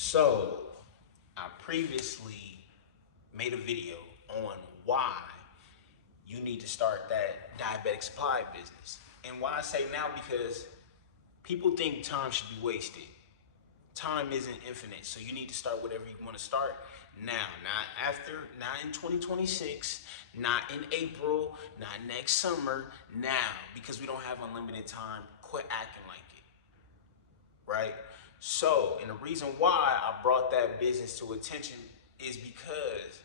So, I previously made a video on why you need to start that diabetic supply business. And why I say now, because people think time should be wasted. Time isn't infinite, so you need to start whatever you want to start now, not in 2026, not in April, not next summer, now, because we don't have unlimited time. Quit acting like it, right? So, and the reason why I brought that business to attention is because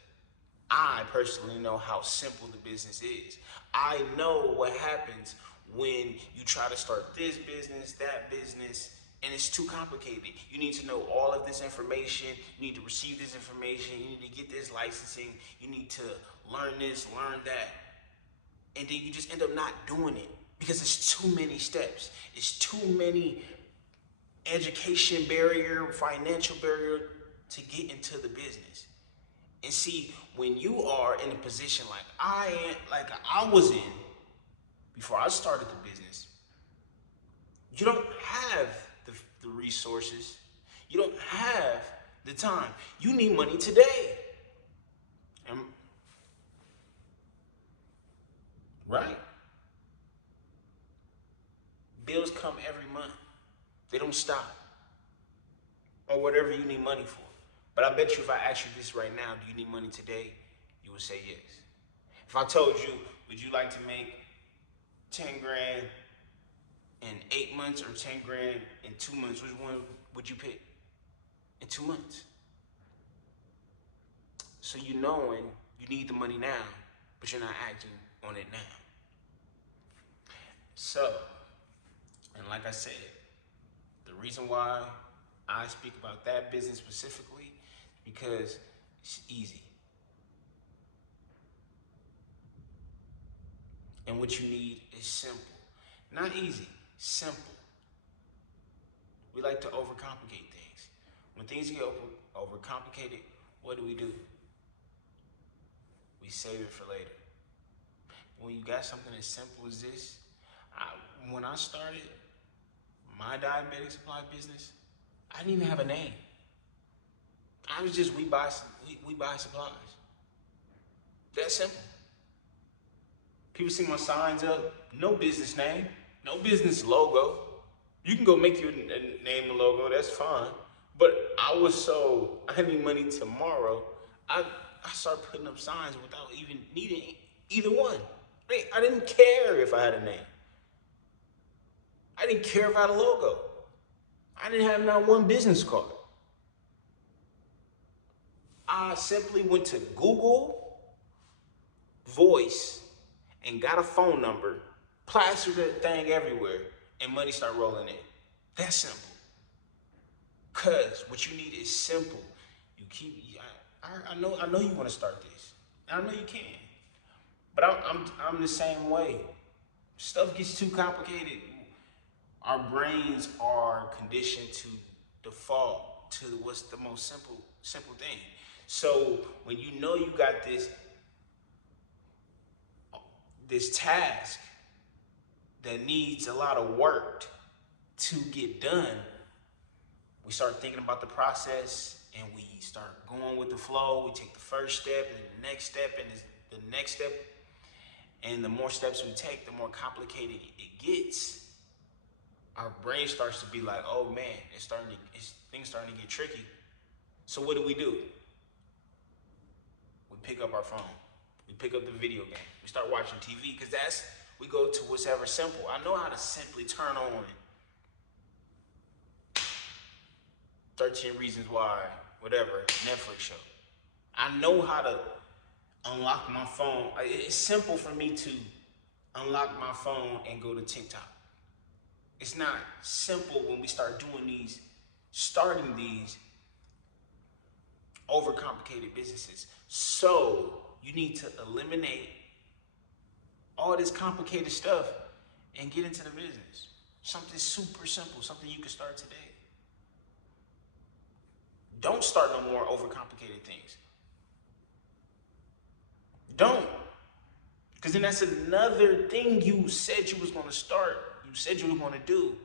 I personally know how simple the business is. I know what happens when you try to start this business, that business, and it's too complicated. You need to know all of this information. You need to receive this information. You need to get this licensing. You need to learn this, learn that. And then you just end up not doing it because it's too many steps. It's too many education barrier, financial barrier to get into the business. And see, when you are in a position like I was in before I started the business, you don't have the resources. You don't have the time. You need money today. Right? Bills come every month. They don't stop. Or whatever you need money for. But I bet you if I asked you this right now, do you need money today? You would say yes. If I told you, would you like to make 10 grand in 8 months or 10 grand in 2 months, which one would you pick? In 2 months. So you knowing you need the money now, but you're not acting on it now. So, and like I said, the reason why I speak about that business specifically is because it's easy. And what you need is simple. Not easy, simple. We like to overcomplicate things. When things get overcomplicated, what do? We save it for later. When you got something as simple as this, when I started my diabetic supply business, I didn't even have a name. I was just we buy supplies. That simple. People see my signs up, no business name, no business logo. You can go make your name and logo, that's fine. But I need money tomorrow. I started putting up signs without even needing either one. I didn't care if I had a name. I didn't care if I had a logo. I didn't have not one business card. I simply went to Google Voice and got a phone number, plastered that thing everywhere, and money started rolling in. That's simple. Cause what you need is simple. I know you want to start this. I know you can. But I'm the same way. Stuff gets too complicated. Our brains are conditioned to default to what's the most simple thing. So when you know you got this task that needs a lot of work to get done, we start thinking about the process and we start going with the flow. We take the first step and the next step and the next step. And the more steps we take, the more complicated it gets. Our brain starts to be like, oh man, things starting to get tricky. So what do? We pick up our phone. We pick up the video game. We start watching TV because we go to what's ever simple. I know how to simply turn on 13 Reasons Why, whatever, Netflix show. I know how to unlock my phone. It's simple for me to unlock my phone and go to TikTok. It's not simple when we start starting these overcomplicated businesses. So you need to eliminate all this complicated stuff and get into the business. Something super simple, something you can start today. Don't start no more overcomplicated things. Don't. Because then that's another thing you said you was going to start. You said you were going to do.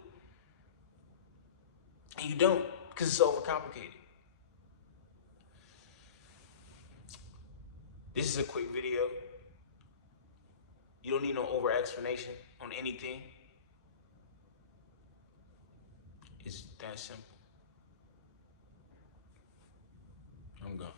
And you don't, because it's overcomplicated. This is a quick video. You don't need no over explanation on anything. It's that simple. I'm gone.